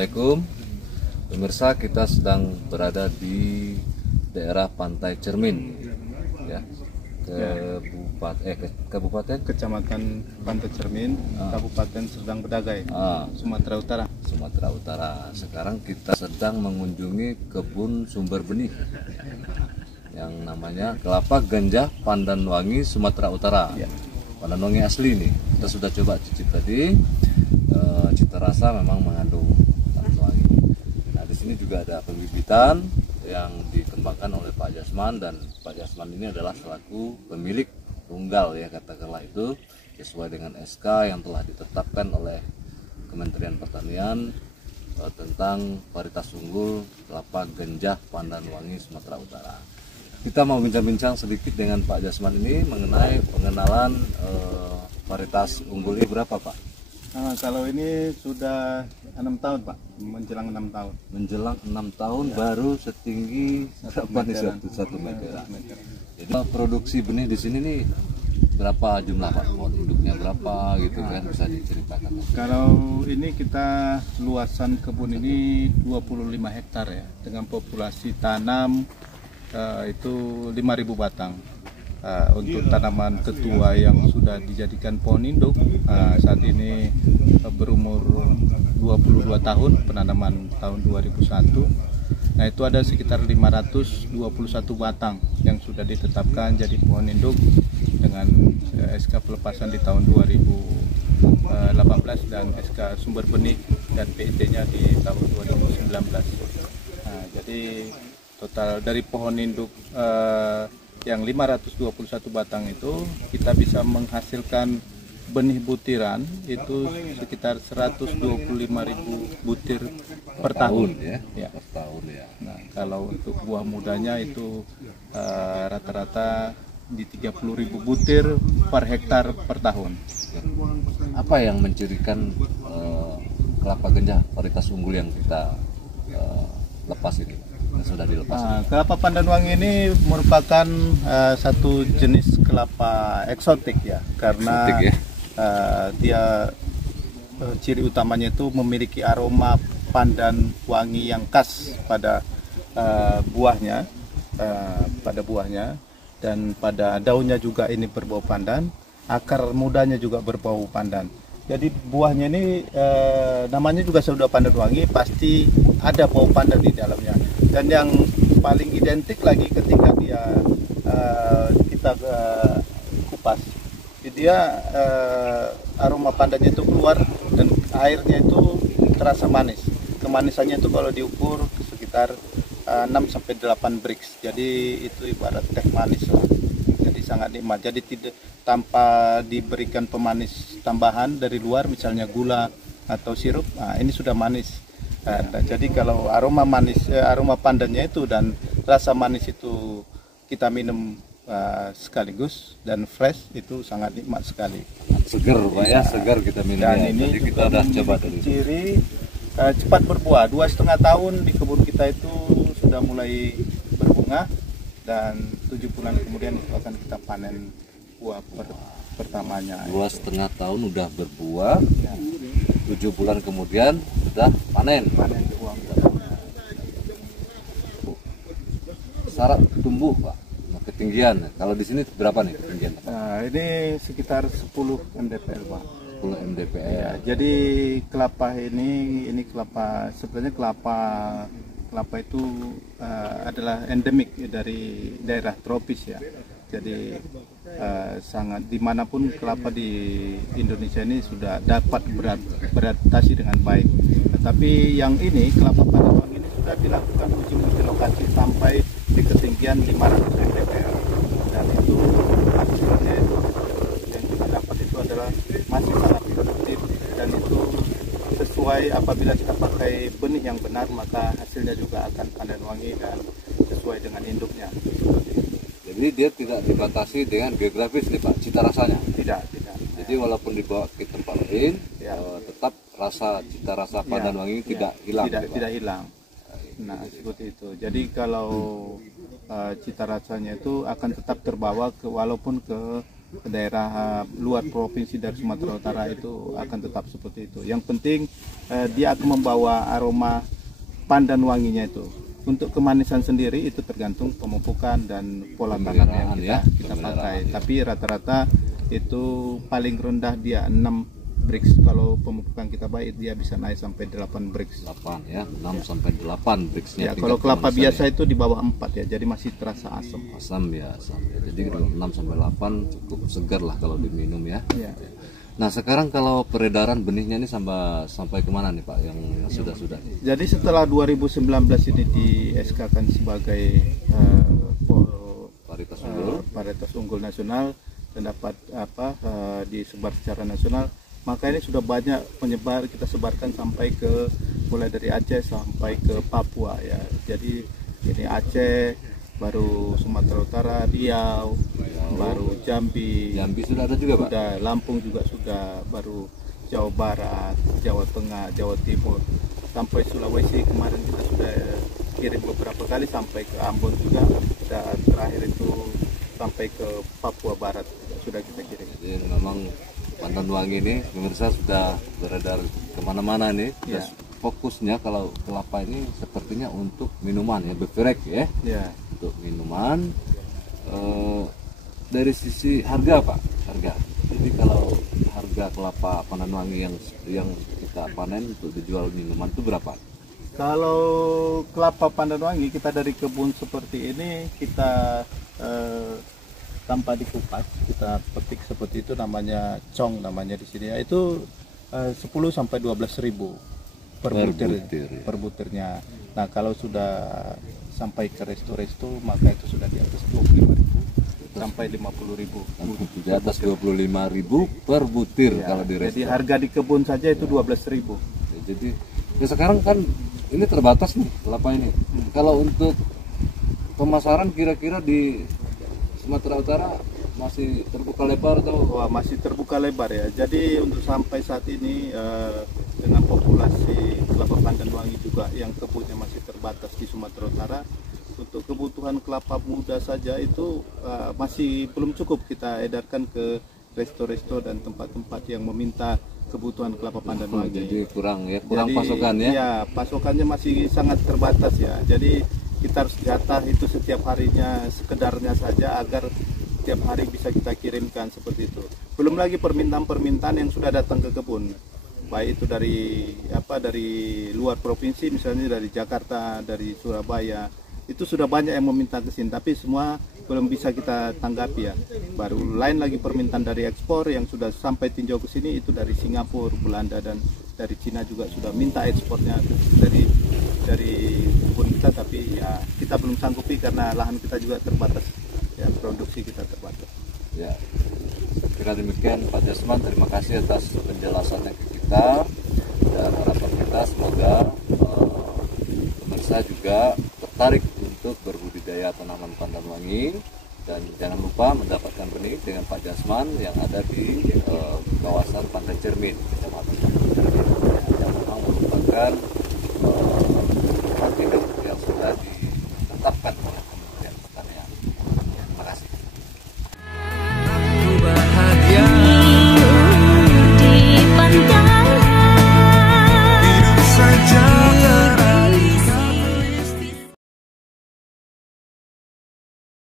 Assalamualaikum pemirsa, kita sedang berada di daerah Pantai Cermin ya, Kecamatan Pantai Cermin, Kabupaten Serdang Bedagai, Sumatera Utara. Sumatera Utara. Sekarang kita sedang mengunjungi kebun sumber benih yang namanya Kelapa Ganja Pandanwangi, Sumatera Utara. Pandanwangi asli nih. Kita sudah coba cicip tadi. Cita rasa memang mengandung Pandanwangi. Nah, di sini juga ada pembibitan yang dikembangkan oleh Pak Jasman, dan Pak Jasman ini adalah selaku pemilik tunggal ya, katakanlah itu, sesuai dengan SK yang telah ditetapkan oleh Kementerian Pertanian tentang varietas unggul Kelapa Ganja Pandanwangi Sumatera Utara. Kita mau bincang-bincang sedikit dengan Pak Jasman ini mengenai pengenalan varietas unggul ini. Berapa Pak? Nah, kalau ini sudah 6 tahun Pak, menjelang 6 tahun. Menjelang 6 tahun ya. Baru setinggi berapa nih? 1 meter. Jadi produksi benih di sini nih berapa jumlah Pak? Pohon induknya berapa gitu kan, bisa diceritakan? Kalau ini kita luasan kebun ini 25 hektar ya, dengan populasi tanam itu 5.000 batang. Untuk tanaman tetua yang sudah dijadikan pohon induk saat ini berumur 22 tahun, penanaman tahun 2001. Nah, itu ada sekitar 521 batang yang sudah ditetapkan jadi pohon induk dengan SK pelepasan di tahun 2018 dan SK sumber benih dan PIT-nya di tahun 2019. Nah, jadi total dari pohon induk yang 521 batang itu kita bisa menghasilkan benih butiran itu sekitar 125.000 butir per tahun ya. Per tahun ya. Nah, kalau untuk buah mudanya itu rata-rata di 30.000 butir per hektar per tahun. Apa yang mencirikan kelapa ganja varietas unggul yang kita lepas ini? Sudah dilepas. Kelapa Pandanwangi ini merupakan satu jenis kelapa eksotik ya, karena dia ciri utamanya itu memiliki aroma pandan wangi yang khas pada buahnya, dan pada daunnya juga ini berbau pandan, akar mudanya juga berbau pandan. Jadi buahnya ini namanya juga sudah Pandanwangi, pasti ada bau pandan di dalamnya. Dan yang paling identik lagi ketika kita kupas, dia aroma pandannya itu keluar dan airnya itu terasa manis. Kemanisannya itu kalau diukur sekitar 6-8 brix. Jadi itu ibarat teh manis lah. Jadi sangat nikmat. Jadi tidak tanpa diberikan pemanis tambahan dari luar, misalnya gula atau sirup. Nah, ini sudah manis. Nah, jadi kalau aroma pandannya itu dan rasa manis itu kita minum sekaligus dan fresh, itu sangat nikmat sekali. Segar Pak ya, segar kita minum. Dan ya. ini jadi kita udah coba dari ciri cepat berbuah. 2,5 tahun di kebun kita itu sudah mulai berbunga, dan 7 bulan kemudian itu akan kita panen buah pertamanya. 2,5 tahun udah berbuah, 7 bulan kemudian sudah panen buah. Syarat tumbuh Pak, ketinggian. Kalau di sini berapa nih ketinggian Pak? Nah, ini sekitar 10 mdpl Pak. 10 mdpl. Ya, jadi kelapa ini kelapa, sebenarnya kelapa itu adalah endemik dari daerah tropis ya. Jadi sangat dimanapun kelapa di Indonesia ini sudah dapat beradaptasi dengan baik. Tetapi yang ini kelapa Pandanwangi ini sudah dilakukan uji multilokasi sampai di ketinggian 500 mdpl, dan itu hasilnya itu yang kita dapat itu adalah masih sangat produktif, dan itu sesuai apabila kita pakai benih yang benar, maka hasilnya juga akan Pandanwangi dan sesuai dengan induknya. Jadi dia tidak dibatasi dengan geografis nih Pak, cita rasanya? Tidak. Jadi walaupun dibawa ke tempat lain, tetap cita rasa Pandanwangi tidak hilang. Tidak hilang. Nah, seperti itu. Jadi kalau cita rasanya itu akan tetap terbawa walaupun ke daerah luar provinsi dari Sumatera Utara itu akan tetap seperti itu. Yang penting dia akan membawa aroma pandan wanginya itu. Untuk kemanisan sendiri itu tergantung pemupukan dan pola tanam yang kita pakai. Ya. Tapi rata-rata itu paling rendah dia 6 bricks. Kalau pemupukan kita baik dia bisa naik sampai 8 bricks. 8 ya, 6 sampai 8 bricksnya. Ya, kalau kelapa biasa itu di bawah 4 ya, jadi masih terasa asam. Asam ya. Jadi 6 sampai 8 cukup segar lah kalau diminum ya. Ya. Nah sekarang kalau peredaran benihnya ini sampai kemana nih Pak yang sudah? Jadi setelah 2019 ini di SK-kan sebagai varietas unggul nasional dan dapat disebar secara nasional, maka ini sudah banyak penyebar, kita sebarkan sampai ke mulai dari Aceh sampai ke Papua ya. Jadi ini Aceh, baru Sumatera Utara, Riau, baru Jambi sudah ada juga Pak? Sudah, Lampung juga sudah, baru Jawa Barat, Jawa Tengah, Jawa Timur, sampai Sulawesi kemarin kita sudah kirim beberapa kali, sampai ke Ambon juga, dan terakhir itu sampai ke Papua Barat sudah kita kirim. Jadi memang pandan wangi ini pemirsa sudah beredar kemana-mana nih. Ya. Fokusnya kalau kelapa ini sepertinya untuk minuman ya, beverage ya. Ya. Untuk minuman. Dari sisi harga Pak, harga. Jadi kalau harga kelapa pandan wangi yang kita panen untuk dijual minuman itu berapa? Kalau kelapa pandan wangi kita dari kebun seperti ini, kita tanpa dikupas, kita petik seperti itu, namanya cong namanya di sini. Itu 10 sampai 12.000 per butirnya. Nah, kalau sudah sampai ke resto-resto maka itu sudah di atas 25.000 sampai 50.000. Di atas 25.000 per butir ya, kalau di resto. Jadi harga di kebun saja itu 12.000. Ya, jadi ya sekarang kan ini terbatas nih kelapa ini. Kalau untuk pemasaran kira-kira di Sumatera Utara masih terbuka lebar atau? Wah, masih terbuka lebar ya. Jadi untuk sampai saat ini dengan populasi kelapa pandan wangi juga yang kebunnya masih terbatas di Sumatera Utara, untuk kebutuhan kelapa muda saja itu masih belum cukup kita edarkan ke resto-resto dan tempat-tempat yang meminta kebutuhan kelapa pandan wangi. Jadi kurang pasokan ya? Iya, pasokannya masih sangat terbatas ya. Jadi kita harus jatah itu setiap harinya sekedarnya saja agar setiap hari bisa kita kirimkan seperti itu. Belum lagi permintaan-permintaan yang sudah datang ke kebun, baik itu dari luar provinsi, misalnya dari Jakarta, dari Surabaya, itu sudah banyak yang meminta ke sini, tapi semua belum bisa kita tanggapi ya. Baru lain lagi permintaan dari ekspor yang sudah sampai tinjau ke sini, itu dari Singapura, Belanda, dan dari Cina juga sudah minta ekspornya dari kebun kita, tapi ya kita belum sanggupi karena lahan kita juga terbatas ya, produksi kita terbatas. Ya, kira demikian Pak Jasman, terima kasih atas penjelasannya ke kita, dan harapan kita semoga pemirsa juga tertarik untuk berbudidaya tanaman pandan wangi, dan jangan lupa mendapatkan benih dengan Pak Jasman yang ada di kawasan Pantai Cermin, Kecamatan Pantai Cermin, yang memang merupakan